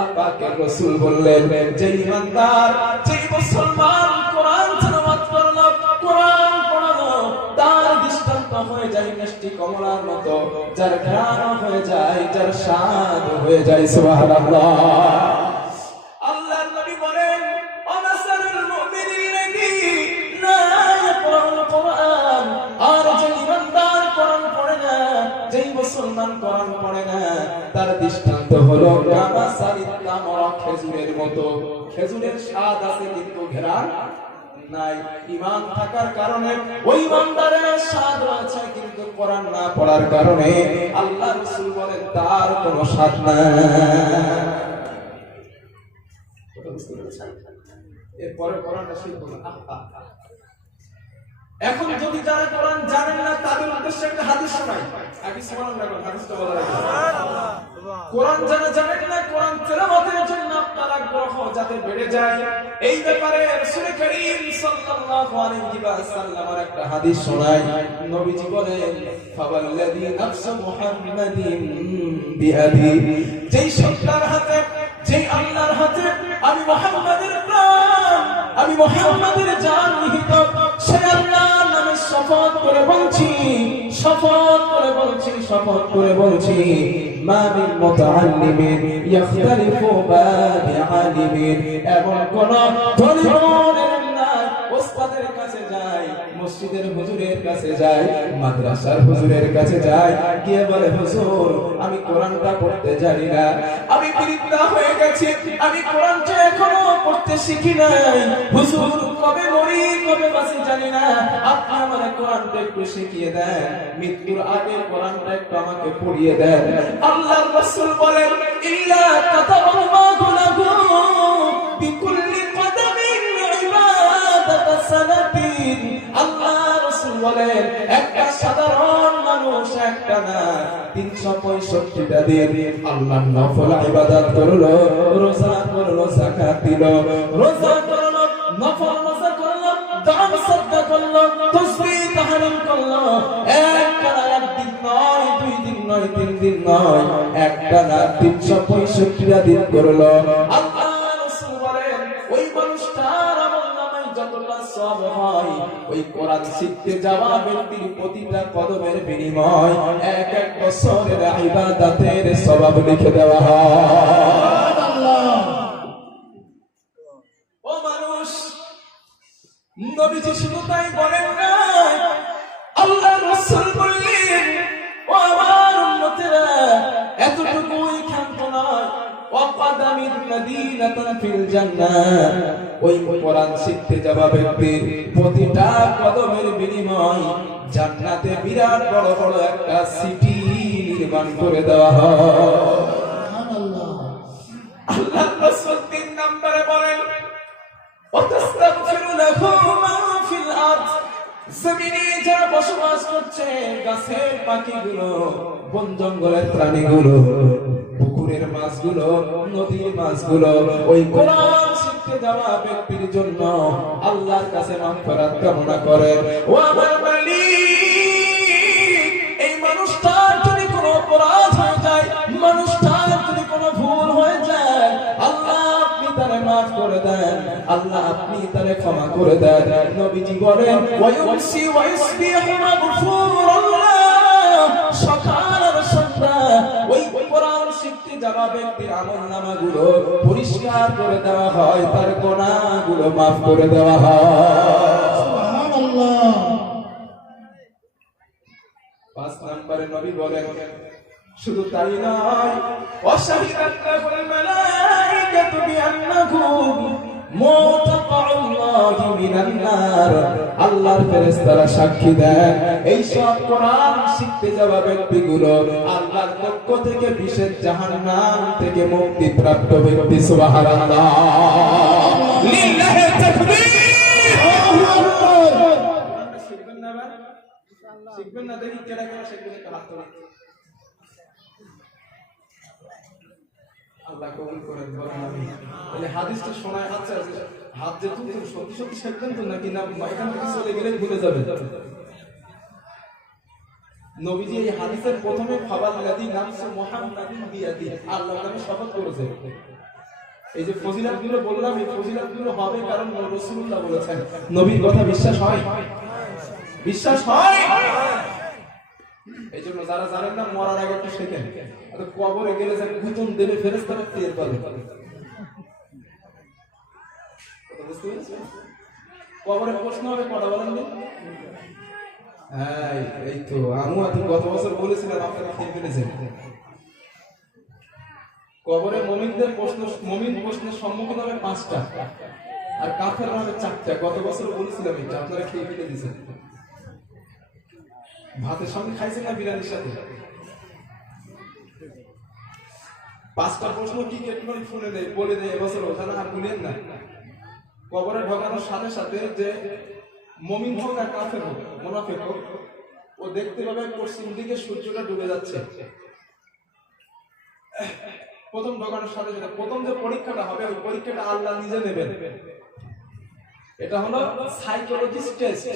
আল্লাহ রাসূল বললেন যে ইমানদার যে মুসলমান কোরআন তেলাওয়াত করল, কোরআন পড়ালো, তার দৃষ্টান্ত হয়ে যায় মিষ্টি কমলার মতো, যার ঘ্রাণ হয়ে যায়, যার স্বাদ হয়ে যায়, সুবহানাল্লাহ। পড়ে না তার দৃষ্টান্ত হলো মতো খেজুরের স্বাদ আছে কিন্তু ঘেরার নাই ইমান থাকার কারণে ওই ইমানদারের স্বাদ রয়েছে কিন্তু কোরআন না পড়ার কারণে আল্লাহ রাসূল বলেন তার কোনো স্বাদ পেরেছেন? এরপরে কোরআন না। আহ, আহ। এখন যদি যারা কোরআন জানেন না, তাদের উদ্দেশ্যে একটা হাদিস শোনাই। আগে না এখন হাদিসটা বলার আগে কোরআন যারা জানেন না, কোরআন তেলাওয়াতের জন্য আপনার আগ্রহ যাতে বেড়ে যায়। এই ব্যাপারে রাসূল করিম সাল্লাল্লাহু আলাইহি ওয়াসাল্লামের একটা হাদিস শোনাই। নবীজি বলেন, ফাওয়াল্লাযী নাফসু মুহাম্মাদিন বিয়াদি যেই সত্তার হাতে, যেই আল্লাহর হাতে আমি মুহাম্মাদের প্রাণ, আমি মুহাম্মাদের জান নিহিত। সে আল্লাহর করে বলছি, শপথ করে বলছি, শপথ করে বলছি, মা মিন মুতাআল্লিমিন ইখতালিফু মা বিআলিমিন। এমন কোন ধনীবনের না ওস্তাদের কাছে যায় মসজিদের হুজুরের কাছে যায়, মাদ্রাসার হুজুরের কাছে যায়, গিয়ে বলে, হুজুর, আমি কোরআনটা পড়তে জানি না। আমি বিদ্যা হয়ে গেছি, আমি কোরআনটা এখনও পড়তে শিখি নাই। হুজুর, কবে মরি, কবে বাঁচি জানি না। আপনি আমার কোরআনটা একটু শিখিয়ে দেন, মৃত্যুর আগে কোরআনটা একটু আমাকে পড়িয়ে দেন। আল্লাহর রাসূল বলেন, ইল্লা কাতাবাল্লাহু লাহু বলেন একটা সাধারণ মানুষ, একটা না। তিনশো পঁয়ষট্টিটা দিন আল্লাহ নফল ইবাদত করল, রোজা করল জাকাত দিল। রোজা করল, নফল রোজা করল, দান সাদকা করল তাসবিহ তাহলিল করল। একটা একদিন নয়, দুই দিন নয়, তিন দিন নয়, একটা না তিনশো পঁয়ষট্টিটা দিন করল। আল্লাহ ওই কোরআন শিখতে যাওয়া ব্যক্তির প্রতিটা কদমের বিনিময় এক এক বছরের ইবাদতের সওয়াব লিখে দেওয়া হয়। ও মানুষ শুধু তাই বলেন আল্লাহ রাসূল বললেন, ও আমার উম্মতেরা এতটুকুই ক্ষান্ত নয়। ওয়াকাদামিন মাদিনাতান ফিল ওই কোরআন শিখতে যাওয়া ব্যক্তির প্রতিটা কদমের বিনিময় জান্নাতে বিরাট বড় বড় একটা সিটি নির্মাণ করে দেওয়া হয়। আল্লাহ রাসূল তিন নম্বরে বলেন মা ফিল আরদ। জমিনে যারা বসবাস করছে গাছের পাখিগুলো বন জঙ্গলের প্রাণীগুলো মাছগুলো, নদীর মাছগুলো, ওই কোরআন শিখতে যাওয়া ব্যক্তির জন্য আল্লাহর কাছে মাগফিরাত কামনা করে। ও আমার এই যদি কোনো অপরাধ হয়ে যায় যদি কোনো ভুল হয়ে যায়, আল্লাহ আপনি তারে মাফ করে দেন, আল্লাহ আপনি তারে ক্ষমা করে দেন। নবীজি বলেন শিখতে আমল নামাগুলো পরিষ্কার করে দেওয়া হয় তার গোনাগুলো মাফ করে দেওয়া হয়। পাঁচ নম্বরে নবী বলেন শুধু তাই নয় নার আল্লাহর সাক্ষী দেন এই সব কোরআন শিখতে যাওয়া ব্যক্তিগুলো আল্লাহর পক্ষ থেকে বিশেষ জাহান্নাম থেকে মুক্তি প্রাপ্ত ব্যক্তি সুবহানাল্লাহ। লিল্লাহি তাকবীর। শিখবেন না দেখি কেডা কেডা শিখবেন হাত আল্লাহ কবুল করেন এই হাদিসটা আচ্ছা, হাত যে তুলতে সত্যি সত্যি তো নাকি না এখান থেকে চলে গেলে ভুলে যাবে নবীজি এই হাদিসের প্রথমে ফাবাল আল্লাহর নামে শপথ করেছে এই যে ফজিলাতগুলো বললাম এই ফজিলাতগুলো হবে কারণ রসুল্লাহ বলেছেন। নবীর কথা বিশ্বাস হয়? বিশ্বাস হয়? এই জন্য যারা জানেন না, মরার আগে একটু শেখেন কবরে গেলে যে দেবে টের পাবে। হ্যাঁ এই তো, আমিও গত বছর আপনারা খেয়ে কবরে মমিনদের প্রশ্ন, মমিন প্রশ্নের সম্মুখীন হবে পাঁচটা, আর হবে চারটা। গত বছর বলেছিলাম আপনারা খেয়ে ফেলে দিয়েছেন। ভাতের সঙ্গে খাইছেন না বিরিয়ানির সাথে? পাঁচটা প্রশ্ন কি একটুখানি শুনে দেয়, বলে দেয় এবছর ওখানে আর বলেন না। কবরে ঢোকানোর সাথে সাথে যে মমিন হোক আর কাফের হোক, মোনাফেক হোক, ও দেখতে পাবে পশ্চিম দিকে সূর্যটা ডুবে যাচ্ছে। প্রথম ঢোকানোর সাথে সাথে, প্রথম যে পরীক্ষাটা হবে, ওই পরীক্ষাটা আল্লাহ নিজে নেবেন। এটা হলো সাইকোলজিস্ট টেস্ট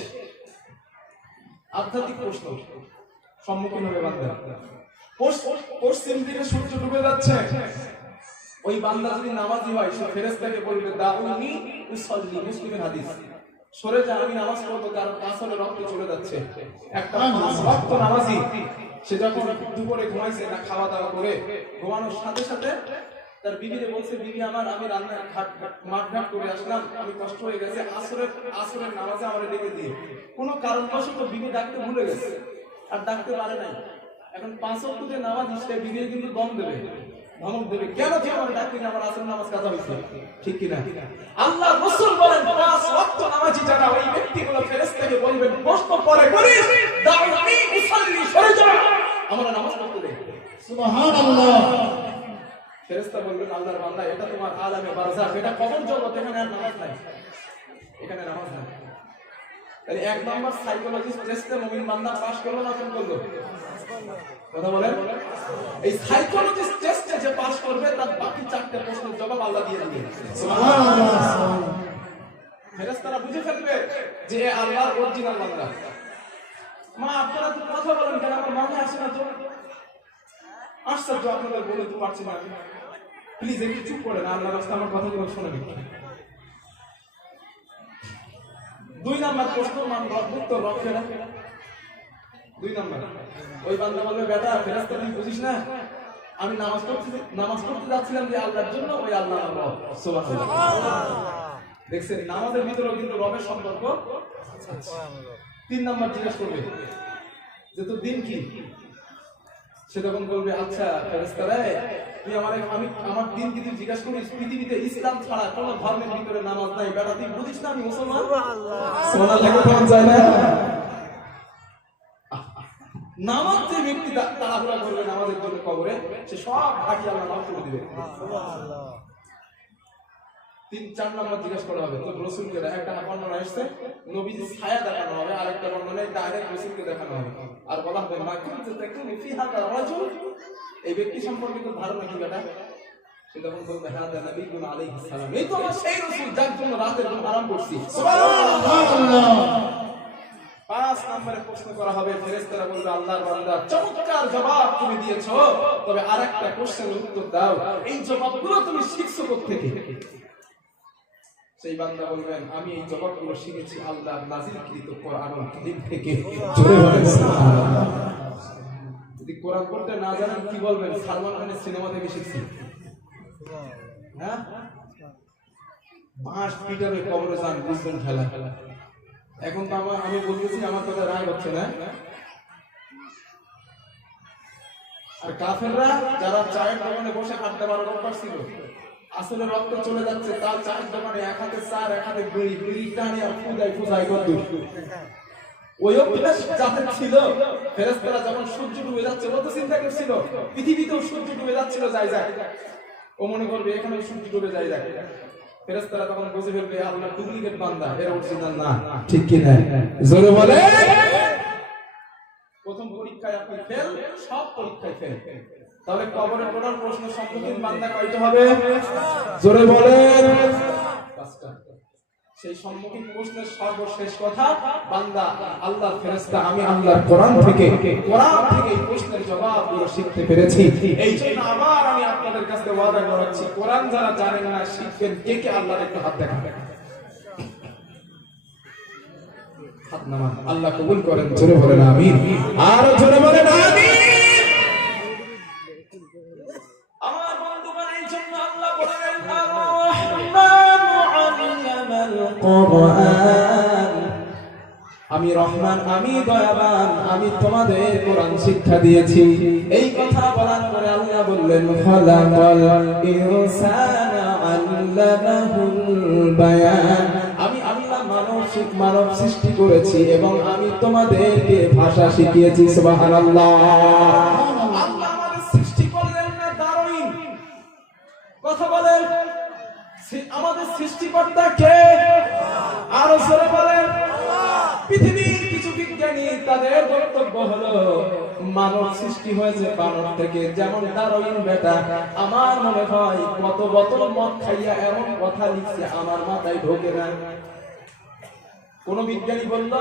আধ্যাত্মিক প্রশ্ন। সম্মুখীন হবে বান্দা। পশ্চিম দিকে সূর্য ডুবে যাচ্ছে। ওই বান্দা যদি নামাজি হয়, সে ফেরেশতাকে বলবে, দাউনি উসাল্লি মুসলিমের হাদিস। সরে যা, আমি নামাজ পড়ব, কারণ আসলে রক্ত চলে যাচ্ছে। একটা নামাজি, সে যখন দুপুরে ঘুমাইছে, না খাওয়া দাওয়া করে, ঘুমানোর সাথে সাথে তার বিবিরে বলছে, বিবি আমার, আমি রান্না, ঘাট মাঠ ঘাট করে আসলাম, আমি কষ্ট হয়ে গেছে, আসরের আসরের নামাজে আমার ডেকে দিয়ে। কোনো কারণবশত বিবি ডাকতে ভুলে গেছে, আর ডাকতে পারে নাই। এখন পাঁচ অক্টুতে নামাজ সে বিবি কিন্তু দম দেবে। দেবে, কেন তুই আমার ডাকবি না? আমার নামাজ কাজা আল্লাহ ওই ব্যক্তিগুলো যা আমরা নামাজ পড়তে দে সুবহানাল্লাহ। ফেরেশতা বলবেন আল্লাহর বান্দা, এটা তোমার আলামে বারজাখ এটা কবর জগৎ এখানে আর নামাজ নাই। এখানে নামাজ নাই। তাহলে এক নম্বর সাইকোলজিস্ট টেস্টে মুমিন বান্দা পাস করল না ফেল করল? কথা বলেন। এই সাইকোলজিস্ট টেস্টে যে পাস করবে, তার বাকি চারটে প্রশ্নের জবাব আল্লাহ দিয়ে দিবে। ফেরেশতারা বুঝে ফেলবে যে আল্লাহর অরিজিনাল বান্দা। মা, আপনারা তো কথা বলেন কেন? আমার মাথায় আসে না তো। আশ্চর্য, আপনাদের বলে তো পারছি না। প্লিজ একটু চুপ করে না আল্লাহ রাস্তা আমার কথাগুলো শুনে নিন। দুই নাম্বার প্রশ্ন মান রব উত্তর রব ফেরা। দুই নাম্বার ওই বান্দা বলবে বেটা ফেরাস্তা তুই বুঝিস না? আমি নামাজ পড়তে নামাজ পড়তে যাচ্ছিলাম যে আল্লাহর জন্য ওই আল্লাহ রব। দেখছেন নামাজের ভিতরেও কিন্তু রবের সম্পর্ক তিন নাম্বার জিজ্ঞেস করবে যে তোর দিন কি? সে তখন বলবে আচ্ছা ফেরেস্তারা তুই আমার আমি আমার দিন কি তুই জিজ্ঞাসা করিস পৃথিবীতে ইসলাম ছাড়া কোন ধর্মের ভিতরে নামাজ নাই। বেটা তুই বুঝিস না আমি মুসলমান? সোনা লেগে তখন যায় না? নামাজ যে ব্যক্তি তাড়াহুড়া করবে নামাজের জন্য কবরে সে সব ঘাটি আল্লাহ মাফ করে দিবে। তিন চার নম্বর জিজ্ঞেস করা হবে তো রসুলকে একটা বর্ণনা এসছে নবীজি ছায়া দেখানো হবে আর একটা বর্ণনায় ডাইরেক্ট রসুলকে দেখানো হবে। আর বলা হবে মা কিন্তু দেখুন রাজুল এই ব্যক্তি সম্পর্কিত ধারণা কি বেটা? সে তখন বলবে হ্যাঁ এই সেই যার জন্য রাতের করছি। বান্দা তুমি শিখছো সেই বান্দা বলবেন, আমি এই জবাবগুলো শিখেছি আল্লাহ নাজিলকৃত কোরআনুল কারীম থেকে। কোরআন পড়তে না জানেন কি বলবেন? সালমান খানের সিনেমা থেকে শিখছি। হ্যাঁ? বাঁশ পিটারে কবরে যান বুঝবেন খেলা। এখন তো আমার আমি বলতেছি, আমার কথা রায় হচ্ছে না। আর কাফেররা যারা চায়ের দোকানে বসে হাঁটতে পারো অভ্যাস ছিল আসলে রক্ত চলে যাচ্ছে, তার চায়ের দোকানে এক হাতে চার এক হাতে বিড়ি। বিড়ি টানি আর ফুজাই ফুজাই কত ওই অভ্যাস যাদের ছিল ফেরেস্তারা যখন সূর্য ডুবে যাচ্ছে ও তো চিন্তা করছিল? পৃথিবীতেও সূর্য ডুবে যাচ্ছিল, যাই যায় ও মনে করবে এখানে সূর্য ডুবে যায় যায় ফেরেস্তারা তখন বুঝে ফেলবে, আল্লাহ ডুপ্লিকেট বান্দা, এর অরিজিনাল না। ঠিক কি না? জোরে বলে প্রথম পরীক্ষায় আপনি ফেল সব পরীক্ষায় ফেল তাহলে কবরে পড়ার প্রশ্ন সম্মুখীন বান্দা কয়টা হবে? জোরে বলেন। সেই সম্মুখীন প্রশ্নের সর্বশেষ কথা বান্দা আল্লাহর ফেরেশতা আমি আল্লাহর কোরআন থেকে কোরআন থেকে এই প্রশ্নের জবাবগুলো শিখতে পেরেছি। এই জন্য আবার আমি আপনাদের কাছে ওয়াদা করাচ্ছি কোরআন যারা জানেন না শিখবেন কে কে আল্লাহর একটু হাত দেখাবেন হাত নামান আল্লাহ কবুল করেন জোরে বলেন আমিন। আর জোরে বলেন আমিন। রহমান, আমি দয়াবান, আমি তোমাদের কোরআন শিক্ষা দিয়েছি। এই কথা বলার পরে আল্লাহ বললেন, খলাকাল আমি আল্লাহ মানব মানব সৃষ্টি করেছি এবং আমি তোমাদেরকে ভাষা শিখিয়েছি, সুবহানাল্লাহ। আল্লাহ সৃষ্টি করলেন না দারুইন কথা বলেন আমাদের সৃষ্টিকর্তা কে? আরও জোরে বলেন পৃথিবীর কিছু বিজ্ঞানী তাদের বক্তব্য হলো, মানব সৃষ্টি হয়েছে বানর থেকে, যেমন দারুইন বেটা। আমার মনে হয় কত বোতল মদ খাইয়া এমন কথা লিখছে, আমার মাথায় ঢোকে না। কোন বিজ্ঞানী বলল